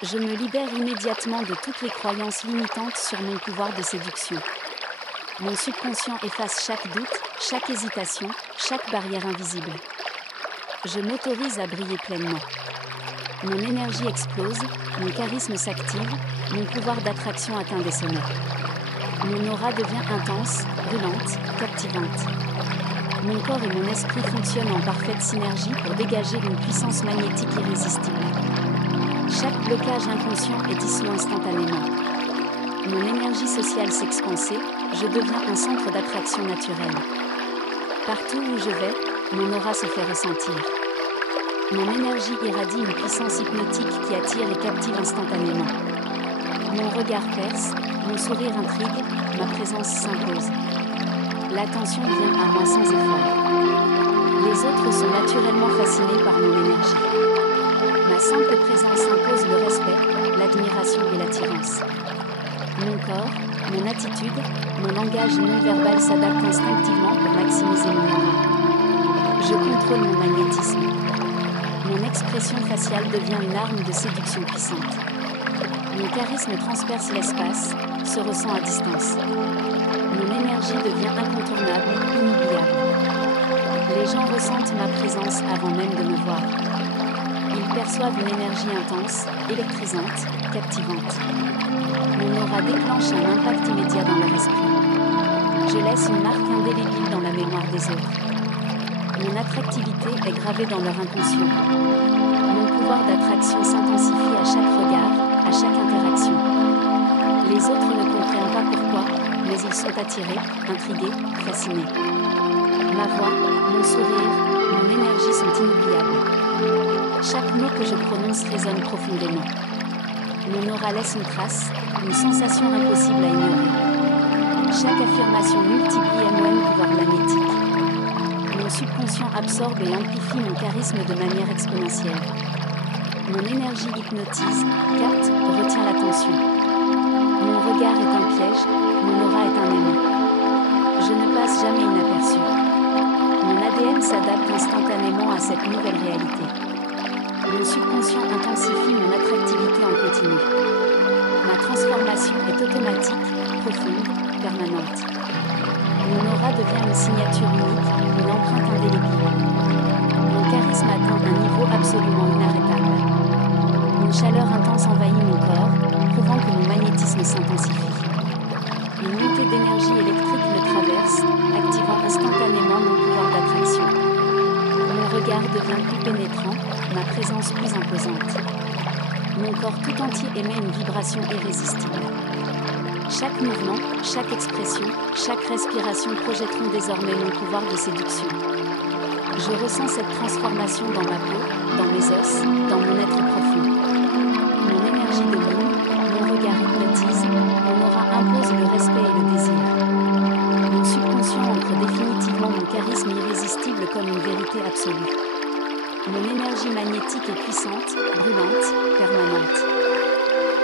Je me libère immédiatement de toutes les croyances limitantes sur mon pouvoir de séduction. Mon subconscient efface chaque doute, chaque hésitation, chaque barrière invisible. Je m'autorise à briller pleinement. Mon énergie explose, mon charisme s'active, mon pouvoir d'attraction atteint des sommets. Mon aura devient intense, brûlante, captivante. Mon corps et mon esprit fonctionnent en parfaite synergie pour dégager une puissance magnétique irrésistible. Chaque blocage inconscient est dissous instantanément. Mon énergie sociale s'expansait, je deviens un centre d'attraction naturelle. Partout où je vais, mon aura se fait ressentir. Mon énergie irradie une puissance hypnotique qui attire et captive instantanément. Mon regard perce, mon sourire intrigue, ma présence s'impose. L'attention vient à moi sans effort. Les autres sont naturellement fascinés par mon énergie. Ma simple présence impose le respect, l'admiration et l'attirance. Mon corps, mon attitude, mon langage non-verbal s'adaptent instinctivement pour maximiser mon aura. Je contrôle mon magnétisme. Mon expression faciale devient une arme de séduction puissante. Mon charisme transperce l'espace, se ressent à distance. Mon énergie devient incontournable, inoubliable. Les gens ressentent ma présence avant même de me voir. Ils perçoivent une énergie intense, électrisante, captivante. Mon aura déclenche un impact immédiat dans leur esprit. Je laisse une marque indélébile dans la mémoire des autres. Mon attractivité est gravée dans leur inconscient. Mon pouvoir d'attraction s'intensifie à chaque regard, à chaque interaction. Les autres ne comprennent pas pourquoi, mais ils sont attirés, intrigués, fascinés. Ma voix, mon sourire, mon énergie sont inoubliables. Chaque mot que je prononce résonne profondément. Mon aura laisse une trace, une sensation impossible à ignorer. Chaque affirmation multiplie mon pouvoir magnétique. Mon subconscient absorbe et amplifie mon charisme de manière exponentielle. Mon énergie hypnotise, capte, retient l'attention. Mon regard est un piège, mon aura est un aimant. Je ne passe jamais inaperçu. Mon ADN s'adapte instantanément à cette nouvelle réalité. Mon subconscient intensifie mon attractivité en continu. Ma transformation est automatique, profonde, permanente. Mon aura devient une signature unique, une empreinte indélébile. Mon charisme atteint un niveau absolument inarrêtable. Une chaleur intense envahit mon corps, prouvant que mon magnétisme s'intensifie. Une montée d'énergie électrique me traverse, activant instantanément mon pouvoir d'attraction. Mon regard devient plus pénétrant, ma présence plus imposante. Mon corps tout entier émet une vibration irrésistible. Chaque mouvement, chaque expression, chaque respiration projetteront désormais mon pouvoir de séduction. Je ressens cette transformation dans ma peau, dans mes os, dans mon être profond. Mon énergie domine, mon regard hypnotise, mon aura impose le respect et le désir. Mon subconscient ancre définitivement mon charisme irrésistible comme une vérité absolue. Mon énergie magnétique est puissante, brûlante, permanente.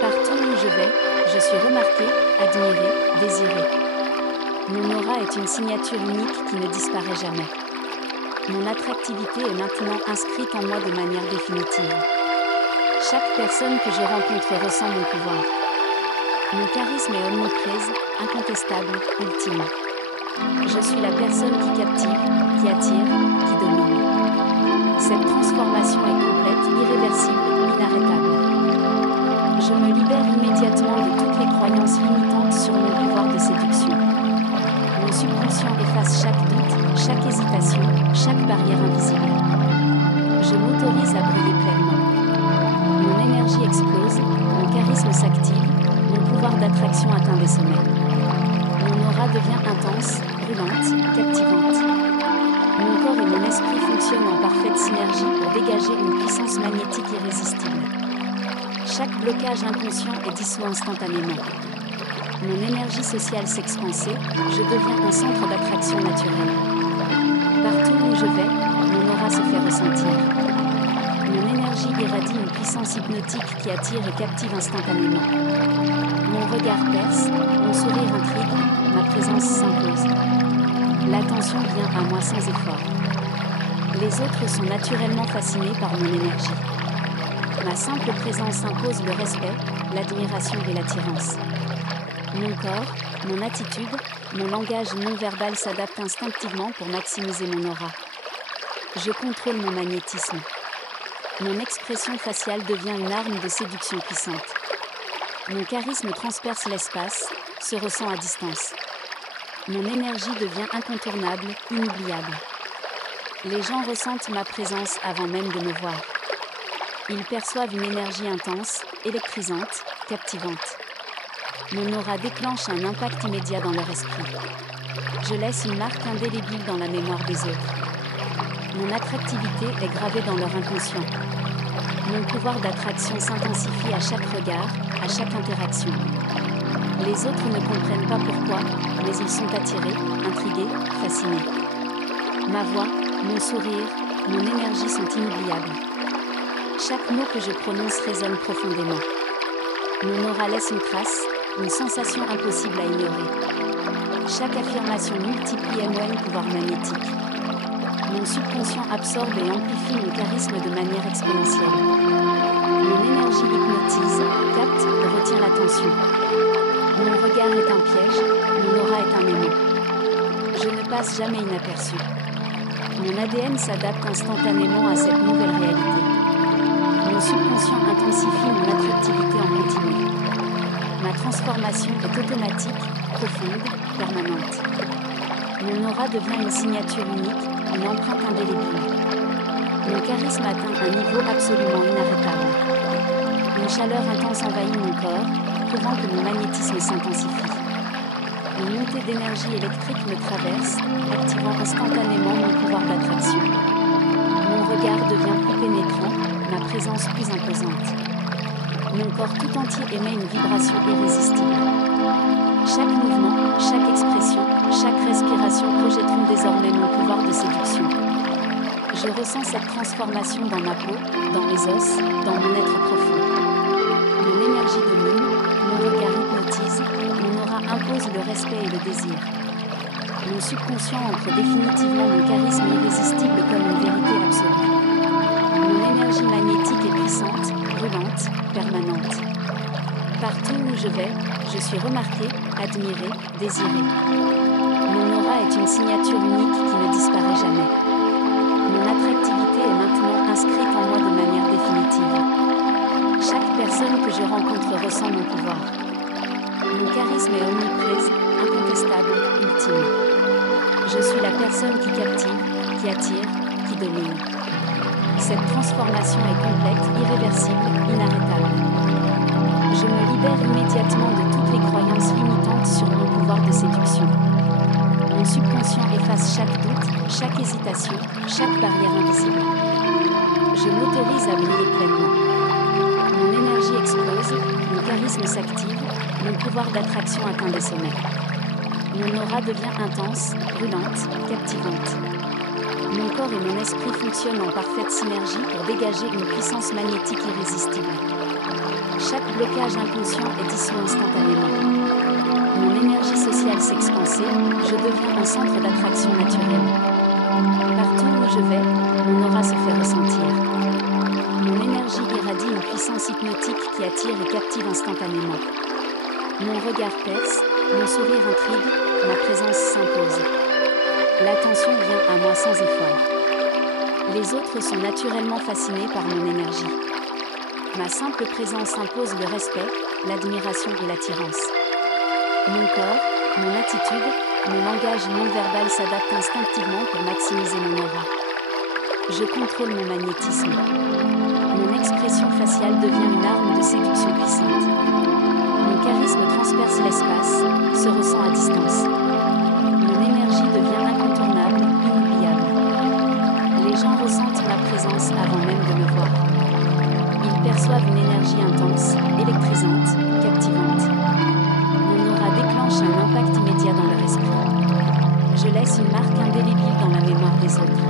Partout où je vais, je suis remarqué, admiré, désiré. Mon aura est une signature unique qui ne disparaît jamais. Mon attractivité est maintenant inscrite en moi de manière définitive. Chaque personne que je rencontre ressent mon pouvoir. Mon charisme est omniprésent, incontestable, ultime. Je suis la personne qui captive, qui attire, qui domine. Cette transformation est complète, irréversible, inarrêtable. Je me libère immédiatement de toutes les croyances limitantes sur mon pouvoir de séduction. Mon subconscient efface chaque doute, chaque hésitation, chaque barrière invisible. Je m'autorise à briller pleinement. Mon énergie explose, mon charisme s'active, mon pouvoir d'attraction atteint des sommets. Mon aura devient intense, brûlante, captivante. Mon corps et mon esprit fonctionnent en parfaite synergie pour dégager une puissance magnétique irrésistible. Chaque blocage inconscient est dissous instantanément. Mon énergie sociale s'expansait, je deviens un centre d'attraction naturelle. Partout où je vais, mon aura se fait ressentir. Mon énergie irradie une puissance hypnotique qui attire et captive instantanément. Mon regard perce, mon sourire intrigue, ma présence s'impose. L'attention vient à moi sans effort. Les autres sont naturellement fascinés par mon énergie. Ma Ma simple présence impose le respect, l'admiration et l'attirance. Mon corps, mon attitude, mon langage non verbal s'adaptent instinctivement pour maximiser mon aura. Je contrôle mon magnétisme. Mon expression faciale devient une arme de séduction puissante. Mon charisme transperce l'espace, se ressent à distance. Mon énergie devient incontournable, inoubliable. Les gens ressentent ma présence avant même de me voir. Ils perçoivent une énergie intense, électrisante, captivante. Mon aura déclenche un impact immédiat dans leur esprit. Je laisse une marque indélébile dans la mémoire des autres. Mon attractivité est gravée dans leur inconscient. Mon pouvoir d'attraction s'intensifie à chaque regard, à chaque interaction. Les autres ne comprennent pas pourquoi, mais ils sont attirés, intrigués, fascinés. Ma voix, mon sourire, mon énergie sont inoubliables. Chaque mot que je prononce résonne profondément. Mon aura laisse une trace, une sensation impossible à ignorer. Chaque affirmation multiplie et mon pouvoir magnétique. Mon subconscient absorbe et amplifie mon charisme de manière exponentielle. Mon énergie hypnotise, capte et retient l'attention. Mon regard est un piège, mon aura est un aimant. Je ne passe jamais inaperçu. Mon ADN s'adapte instantanément à cette nouvelle réalité. Mon subconscient intensifie mon attractivité en continu. Ma transformation est automatique, profonde, permanente. Mon aura devient une signature unique, une empreinte indélébile. Mon charisme atteint un niveau absolument inarrêtable. Une chaleur intense envahit mon corps, prouvant que mon magnétisme s'intensifie. Une montée d'énergie électrique me traverse, activant instantanément mon pouvoir d'attraction. Mon regard devient plus pénétrant, ma présence plus imposante. Mon corps tout entier émet une vibration irrésistible. Chaque mouvement, chaque expression, chaque respiration projetteront désormais mon pouvoir de séduction. Je ressens cette transformation dans ma peau, dans mes os, dans mon être profond. Mon énergie domine, mon regard hypnotise, mon aura impose le respect et le désir. Mon subconscient ancre définitivement mon charisme irrésistible comme une vérité absolue. Mon énergie magnétique est puissante, brûlante, permanente. Partout où je vais, je suis remarqué, admiré, désiré. Mon aura est une signature unique qui ne disparaît jamais. Mon attractivité est maintenant inscrite en moi de manière définitive. Chaque personne que je rencontre ressent mon pouvoir. Mon charisme est omniprésent, incontestable, ultime. Je suis la personne qui captive, qui attire, qui domine. Cette transformation est complète, irréversible, inarrêtable. Je me libère immédiatement de toutes les croyances limitantes sur mon pouvoir de séduction. Mon subconscient efface chaque doute, chaque hésitation, chaque barrière invisible. Je m'autorise à briller pleinement. Mon énergie explose, mon charisme s'active, mon pouvoir d'attraction atteint des sommets. Mon aura devient intense, brûlante, captivante. Mon corps et mon esprit fonctionnent en parfaite synergie pour dégager une puissance magnétique irrésistible. Chaque blocage inconscient est dissous instantanément. Mon énergie sociale s'expanse, je deviens un centre d'attraction naturel. Partout où je vais, mon aura se fait ressentir. Mon énergie irradie une puissance hypnotique qui attire et captive instantanément. Mon regard perce, mon sourire intrigue, ma présence s'impose. L'attention vient à moi sans effort. Les autres sont naturellement fascinés par mon énergie. Ma simple présence impose le respect, l'admiration et l'attirance. Mon corps, mon attitude, mon langage non-verbal s'adaptent instinctivement pour maximiser mon aura. Je contrôle mon magnétisme. Mon expression faciale devient une arme de séduction puissante. Mon charisme transperce l'espace, se ressent à distance. Mon énergie devient incontournable, inoubliable. Les gens ressentent ma présence avant même de me voir. Ils perçoivent une énergie intense, électrisante, captivante. Mon aura déclenche un impact immédiat dans leur esprit. Je laisse une marque indélébile dans la mémoire des autres.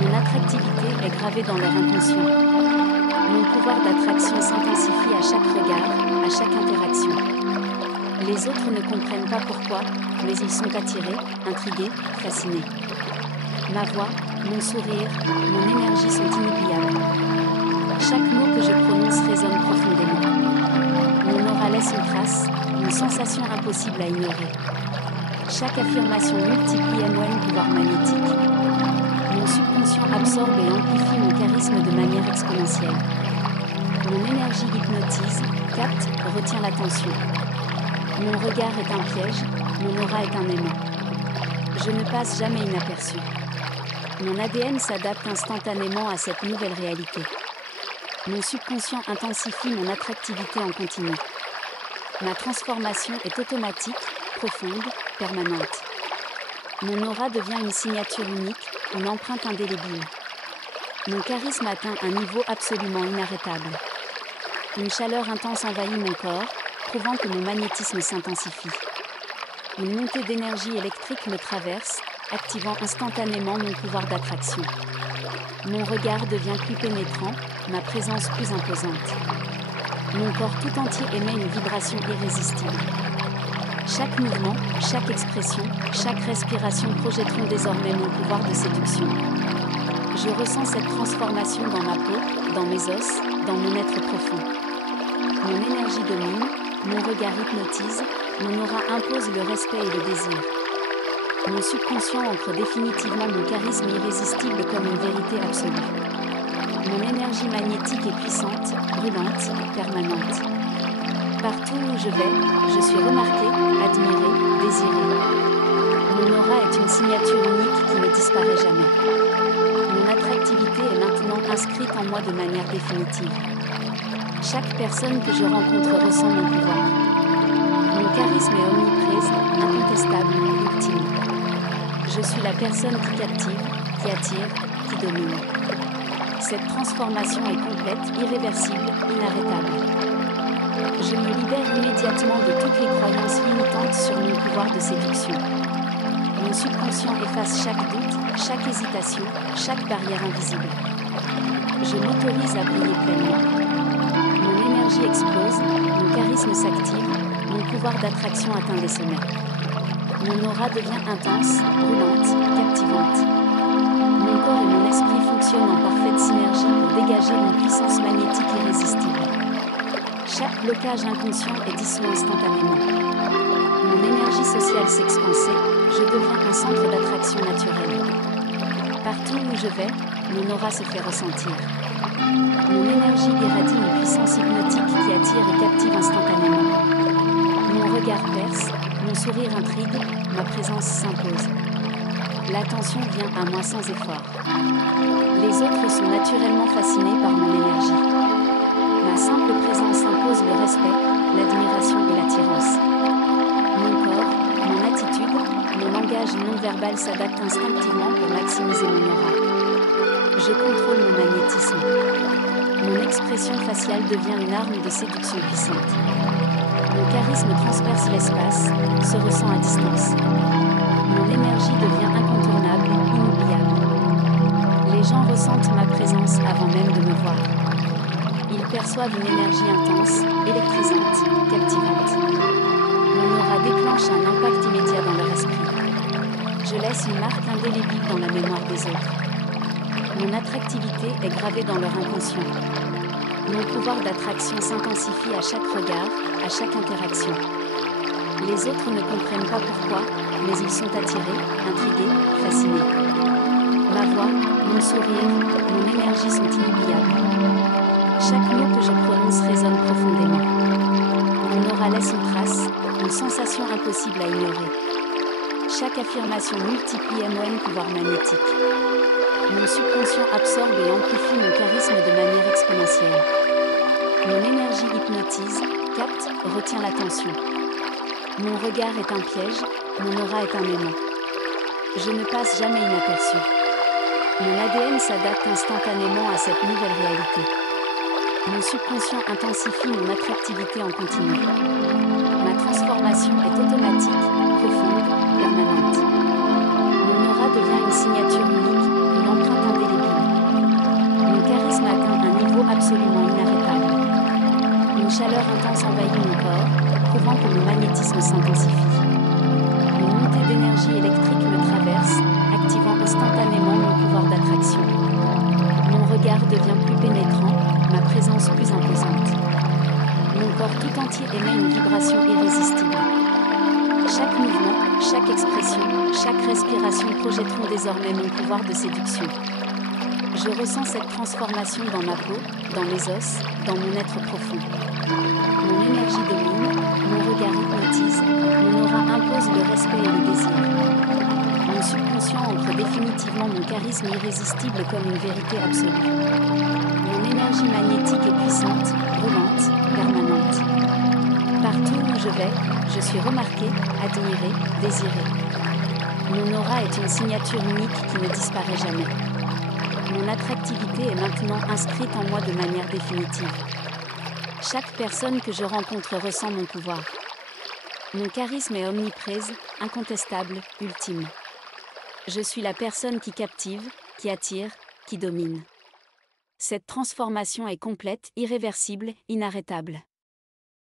Mon attractivité est gravée dans leur inconscient. Mon pouvoir d'attraction s'intensifie à chaque regard, à chaque interaction. Les autres ne comprennent pas pourquoi, mais ils sont attirés, intrigués, fascinés. Ma voix, mon sourire, mon énergie sont inoubliables. Chaque mot que je prononce résonne profondément. Mon aura laisse une trace, une sensation impossible à ignorer. Chaque affirmation multiplie mon pouvoir magnétique. Mon subconscient absorbe et amplifie mon charisme de manière exponentielle. Mon énergie hypnotise, capte, retient l'attention. Mon regard est un piège, mon aura est un aimant. Je ne passe jamais inaperçu. Mon ADN s'adapte instantanément à cette nouvelle réalité. Mon subconscient intensifie mon attractivité en continu. Ma transformation est automatique, profonde, permanente. Mon aura devient une signature unique, une empreinte indélébile. Mon charisme atteint un niveau absolument inarrêtable. Une chaleur intense envahit mon corps, prouvant que mon magnétisme s'intensifie. Une montée d'énergie électrique me traverse, activant instantanément mon pouvoir d'attraction. Mon regard devient plus pénétrant, ma présence plus imposante. Mon corps tout entier émet une vibration irrésistible. Chaque mouvement, chaque expression, chaque respiration projetteront désormais mon pouvoir de séduction. Je ressens cette transformation dans ma peau, dans mes os, dans mon être profond. Mon énergie domine, mon regard hypnotise, mon aura impose le respect et le désir. Mon subconscient ancre définitivement mon charisme irrésistible comme une vérité absolue. Mon énergie magnétique est puissante, brûlante, permanente. Partout où je vais, je suis remarqué, admiré, désiré. Mon aura est une signature unique qui ne disparaît jamais. Mon attractivité est maintenant inscrite en moi de manière définitive. Chaque personne que je rencontre ressent mon pouvoir. Mon charisme est omniprésent, incontestable, ultime. Je suis la personne qui captive, qui attire, qui domine. Cette transformation est complète, irréversible, inarrêtable. Je me libère immédiatement de toutes les croyances limitantes sur mon pouvoir de séduction. Mon subconscient efface chaque doute, chaque hésitation, chaque barrière invisible. Je m'autorise à briller pleinement. Mon énergie explose, mon charisme s'active, mon pouvoir d'attraction atteint les sommets. Mon aura devient intense, brûlante, captivante. Mon corps et mon esprit fonctionnent en parfaite synergie pour dégager une puissance magnétique irrésistible. Chaque blocage inconscient est dissous instantanément. Mon énergie sociale s'expansait, je deviens un centre d'attraction naturelle. Partout où je vais, mon aura se fait ressentir. Mon énergie irradie une puissance hypnotique qui attire et captive instantanément. Mon regard perce, mon sourire intrigue, ma présence s'impose. L'attention vient à moi sans effort. Les autres sont naturellement fascinés par mon énergie. Ma simple présence impose le respect, l'admiration et l'attirance. Mon corps, mon attitude, mon langage non-verbal s'adaptent instinctivement pour maximiser mon aura. Je contrôle mon magnétisme. Mon expression faciale devient une arme de séduction puissante. Mon charisme transperce l'espace, se ressent à distance. Mon énergie devient incontournable, inoubliable. Les gens ressentent ma présence avant même de me voir. Ils perçoivent une énergie intense, électrisante, captivante. Mon aura déclenche un impact immédiat dans leur esprit. Je laisse une marque indélébile dans la mémoire des autres. Mon attractivité est gravée dans leur inconscient. Mon pouvoir d'attraction s'intensifie à chaque regard, à chaque interaction. Les autres ne comprennent pas pourquoi, mais ils sont attirés, intrigués, fascinés. Ma voix, mon sourire, mon énergie sont inoubliables. Chaque mot que je prononce résonne profondément. Mon aura laisse une trace, une sensation impossible à ignorer. Chaque affirmation multiplie mon pouvoir magnétique. Mon subconscient absorbe et amplifie mon charisme de manière exponentielle. Mon énergie hypnotise, capte, retient l'attention. Mon regard est un piège, mon aura est un aimant. Je ne passe jamais inaperçu. Mon ADN s'adapte instantanément à cette nouvelle réalité. Mon subconscient intensifie mon attractivité en continu. Ma transformation est automatique, profonde, permanente. Mon aura devient une signature unique, une empreinte indélébile. Mon charisme atteint un niveau absolument inarrêtable. Une chaleur intense envahit mon corps, prouvant que mon magnétisme s'intensifie. Une montée d'énergie électrique me traverse, activant instantanément mon pouvoir d'attraction. Mon regard devient plus pénétrant, ma présence plus imposante. Mon corps tout entier émet une vibration irrésistible. Chaque mouvement, chaque expression, chaque respiration projetteront désormais mon pouvoir de séduction. Je ressens cette transformation dans ma peau, dans mes os, dans mon être profond. Mon énergie domine, mon regard hypnotise, mon aura impose le respect et le désir. Mon subconscient ancre définitivement mon charisme irrésistible comme une vérité absolue. Mon énergie magnétique est puissante, brûlante, permanente. Partout où je vais, je suis remarqué, admiré, désiré. Mon aura est une signature unique qui ne disparaît jamais. Mon attractivité est maintenant inscrite en moi de manière définitive. Chaque personne que je rencontre ressent mon pouvoir. Mon charisme est omniprésent, incontestable, ultime. Je suis la personne qui captive, qui attire, qui domine. Cette transformation est complète, irréversible, inarrêtable.